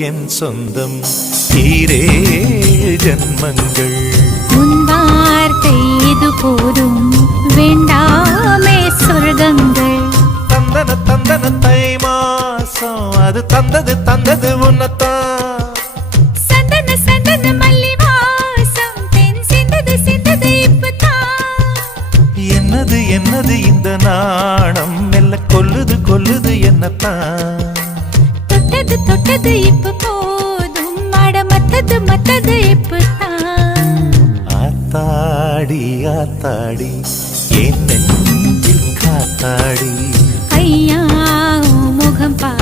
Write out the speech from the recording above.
என் சொந்தம் ஈரே ஜன்மங்கள் உன் வார்த்தை இது போதும் வேண்டாமே சொர்க்கங்கள் தந்தன தந்தன தை மாசம் அது தந்தது உன்னத்தான் சந்தன சந்தன மல்லி வாசம் தென் சிந்தது இப்பதான் என்னது என்னது இந்த நாணம் மெல்ல கொல்லுது என்னத்தான் தொட்டது இப்ப போதும் மட மத்தது இப்பதான் ஆத்தாடி ஆத்தாடி என் நெஞ்சில் காத்தாடி ஐயா முகம் பா